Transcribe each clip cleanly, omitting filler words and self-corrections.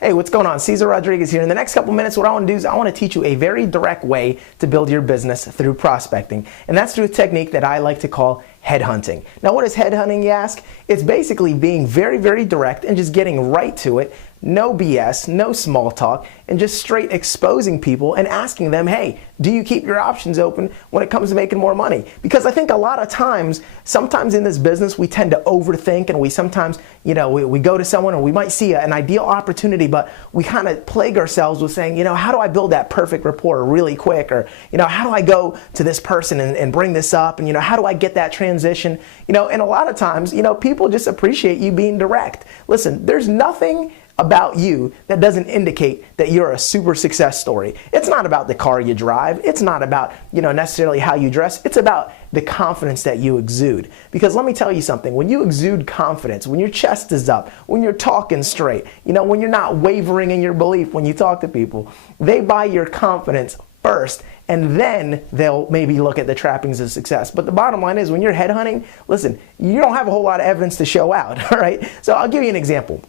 Hey, what's going on? Cesar Rodriguez here. In the next couple minutes, what I want to do is I want to teach you a very direct way to build your business through prospecting. And that's through a technique that I like to call headhunting. Now, what is headhunting, you ask? It's basically being very, very direct and just getting right to it. No BS, no small talk, and just straight exposing people and asking them, hey, do you keep your options open when it comes to making more money? Because I think a lot of times, sometimes in this business, we tend to overthink, and we sometimes, we go to someone and we might see an ideal opportunity, but we kind of plague ourselves with saying, how do I build that perfect rapport really quick? Or, how do I go to this person and bring this up? And, how do I get that transition? And a lot of times, people just appreciate you being direct. Listen, there's nothing about you that doesn't indicate that you're a super success story. It's not about the car you drive. It's not about, necessarily how you dress. It's about the confidence that you exude. Because let me tell you something, when you exude confidence, when your chest is up, when you're talking straight, when you're not wavering in your belief when you talk to people, they buy your confidence first, and then they'll maybe look at the trappings of success. But the bottom line is, when you're headhunting, listen, you don't have a whole lot of evidence to show out, all right? So I'll give you an example.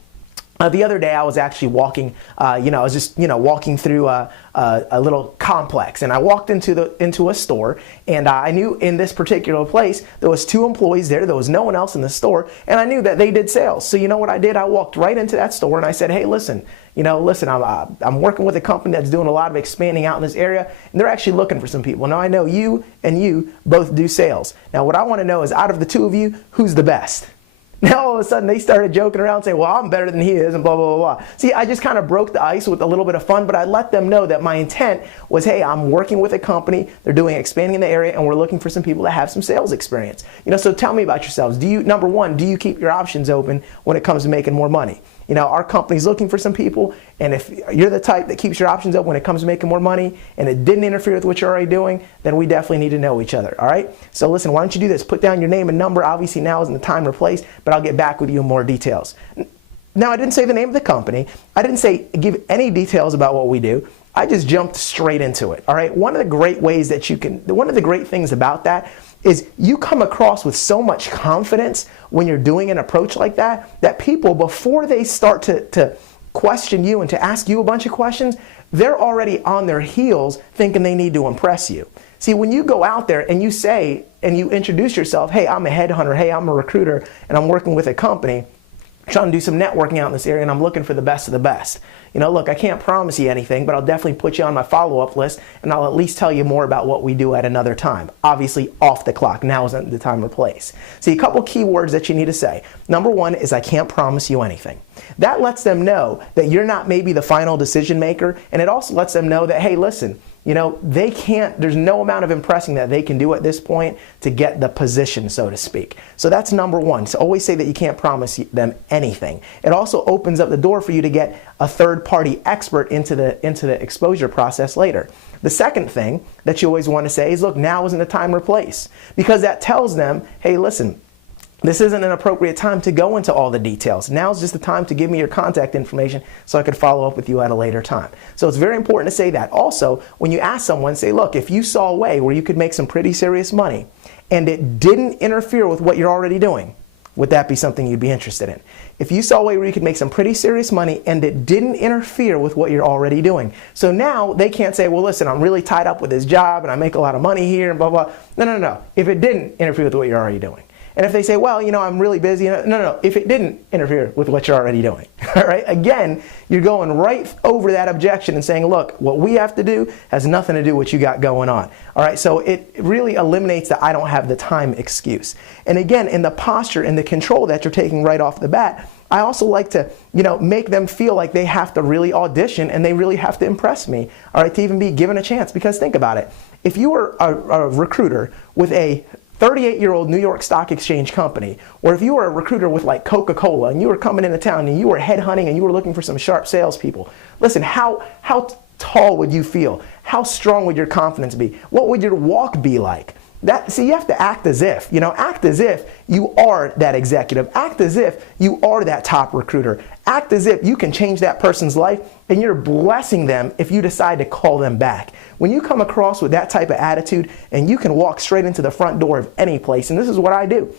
The other day I was actually walking, walking through a little complex, and I walked into a store, and I knew in this particular place there was 2 employees there. There was no one else in the store, and I knew that they did sales. So you know what I did? I walked right into that store and I said, hey, listen, I'm working with a company that's doing a lot of expanding out in this area, and they're actually looking for some people. Now I know you and you both do sales. Now what I want to know is, out of the 2 of you, who's the best? Now all of a sudden they started joking around saying, well, I'm better than he is, and blah, blah, blah, blah. See, I just kind of broke the ice with a little bit of fun, but I let them know that my intent was, hey, I'm working with a company, they're doing expanding in the area, and we're looking for some people that have some sales experience. So tell me about yourselves. Number one, do you keep your options open when it comes to making more money? Our company's looking for some people, and if you're the type that keeps your options open when it comes to making more money, and it didn't interfere with what you're already doing, then we definitely need to know each other, all right? So listen, why don't you do this? Put down your name and number. Obviously now isn't the time or place, but I'll get back with you in more details. Now, I didn't say the name of the company. I didn't say give any details about what we do. I just jumped straight into it, all right? One of the great things about that is you come across with so much confidence when you're doing an approach like that, that people, before they start to question you and to ask you a bunch of questions, they're already on their heels thinking they need to impress you. See, when you go out there and you say, and you introduce yourself, hey, I'm a headhunter, hey, I'm a recruiter, and I'm working with a company, trying to do some networking out in this area, and I'm looking for the best of the best. Look, I can't promise you anything, but I'll definitely put you on my follow-up list, and I'll at least tell you more about what we do at another time. Obviously, off the clock. Now isn't the time or place. See, a couple key words that you need to say. Number one is, I can't promise you anything. That lets them know that you're not maybe the final decision maker, and it also lets them know that, hey, listen, they can't, there's no amount of impressing that they can do at this point to get the position, so to speak. So that's number one. So always say that you can't promise them anything. It also opens up the door for you to get a third-party expert into the exposure process later. The second thing that you always want to say is, look, now isn't the time or place, because that tells them, hey, listen, this isn't an appropriate time to go into all the details. Now's just the time to give me your contact information so I could follow up with you at a later time. So it's very important to say that. Also, when you ask someone, say, look, if you saw a way where you could make some pretty serious money and it didn't interfere with what you're already doing, would that be something you'd be interested in? If you saw a way where you could make some pretty serious money and it didn't interfere with what you're already doing. So now they can't say, well, listen, I'm really tied up with this job and I make a lot of money here and blah, blah. No. If it didn't interfere with what you're already doing. And if they say, well, I'm really busy. No. If it didn't interfere with what you're already doing. All right. Again, you're going right over that objection and saying, look, what we have to do has nothing to do with what you got going on. All right. So it really eliminates the I don't have the time excuse. And again, in the posture and the control that you're taking right off the bat, I also like to, make them feel like they have to really audition and they really have to impress me, all right, to even be given a chance. Because think about it. If you were a recruiter with a 38-year-old New York Stock Exchange company, or if you were a recruiter with like Coca-Cola and you were coming into town and you were headhunting and you were looking for some sharp salespeople, listen, how tall would you feel? How strong would your confidence be? What would your walk be like? See, you have to act as if, act as if you are that executive. Act as if you are that top recruiter. Act as if you can change that person's life and you're blessing them if you decide to call them back. When you come across with that type of attitude and you can walk straight into the front door of any place, and this is what I do.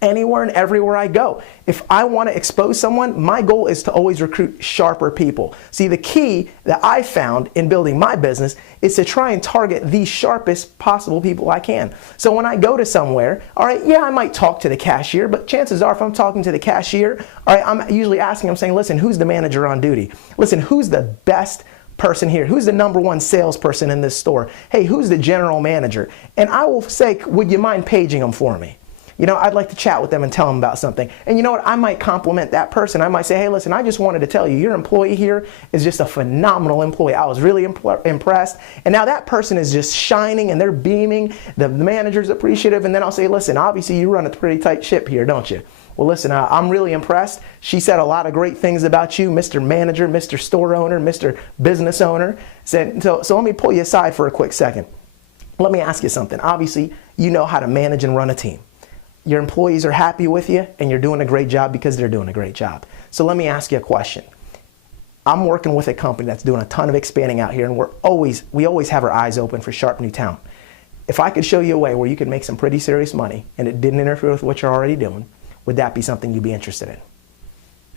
Anywhere and everywhere I go. If I want to expose someone, my goal is to always recruit sharper people. See, the key that I found in building my business is to try and target the sharpest possible people I can. So when I go to somewhere, all right, yeah, I might talk to the cashier, but chances are if I'm talking to the cashier, all right, I'm usually asking, I'm saying, listen, who's the manager on duty? Listen, who's the best person here? Who's the number one salesperson in this store? Hey, who's the general manager? And I will say, would you mind paging them for me? You know, I'd like to chat with them and tell them about something. And you know what? I might compliment that person. I might say, hey, listen, I just wanted to tell you, your employee here is just a phenomenal employee. I was really impressed. And now that person is just shining and they're beaming. The manager's appreciative. And then I'll say, listen, obviously you run a pretty tight ship here, don't you? Well, listen, I'm really impressed. She said a lot of great things about you, Mr. Manager, Mr. Store Owner, Mr. Business Owner. So let me pull you aside for a quick second. Let me ask you something. Obviously, you know how to manage and run a team. Your employees are happy with you and you're doing a great job because they're doing a great job. So let me ask you a question. I'm working with a company that's doing a ton of expanding out here, and we always have our eyes open for sharp new talent. If I could show you a way where you could make some pretty serious money and it didn't interfere with what you're already doing, would that be something you'd be interested in?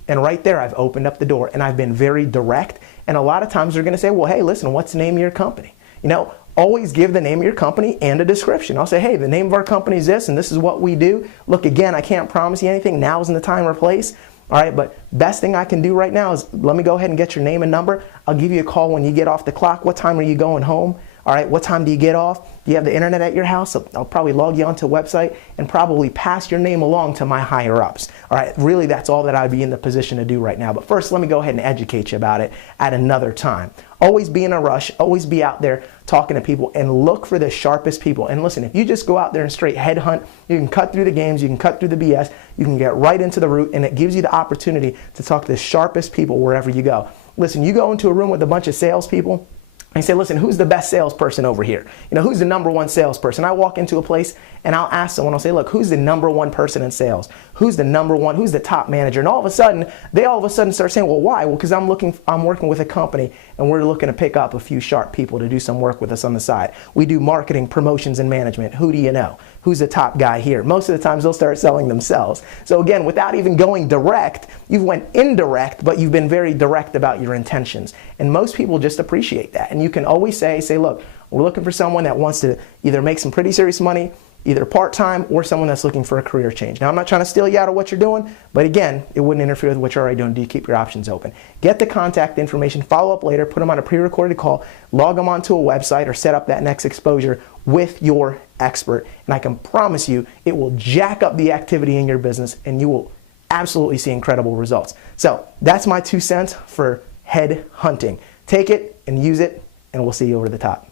And right there, I've opened up the door and I've been very direct. And a lot of times they're going to say, well, hey, listen, what's the name of your company? You know, always give the name of your company and a description. I'll say, hey, the name of our company is this and this is what we do. Look, again, I can't promise you anything. Now isn't the time or place. All right, but best thing I can do right now is let me go ahead and get your name and number. I'll give you a call when you get off the clock. What time are you going home? All right, what time do you get off? Do you have the internet at your house? I'll probably log you onto a website and probably pass your name along to my higher ups. All right, really that's all that I'd be in the position to do right now. But first, let me go ahead and educate you about it at another time. Always be in a rush, always be out there talking to people and look for the sharpest people. And listen, if you just go out there and straight headhunt, you can cut through the games, you can cut through the BS, you can get right into the root, and it gives you the opportunity to talk to the sharpest people wherever you go. Listen, you go into a room with a bunch of salespeople, and say, listen, who's the best salesperson over here? You know, who's the number one salesperson? I walk into a place and I'll ask someone, I'll say, look, who's the number one person in sales? Who's the number one, who's the top manager? And all of a sudden start saying, well, why? Well, because I'm working with a company and we're looking to pick up a few sharp people to do some work with us on the side. We do marketing, promotions, and management. Who do you know? Who's the top guy here? Most of the times they'll start selling themselves. So again, without even going direct, you've went indirect, but you've been very direct about your intentions. And most people just appreciate that. And you can always say, look, we're looking for someone that wants to either make some pretty serious money, either part-time, or someone that's looking for a career change. Now, I'm not trying to steal you out of what you're doing, but again, it wouldn't interfere with what you're already doing. Do you keep your options open? Get the contact information, follow up later, put them on a pre-recorded call, log them onto a website, or set up that next exposure with your expert. And I can promise you, it will jack up the activity in your business and you will absolutely see incredible results. So that's my 2 cents for head hunting. Take it and use it, and we'll see you over the top.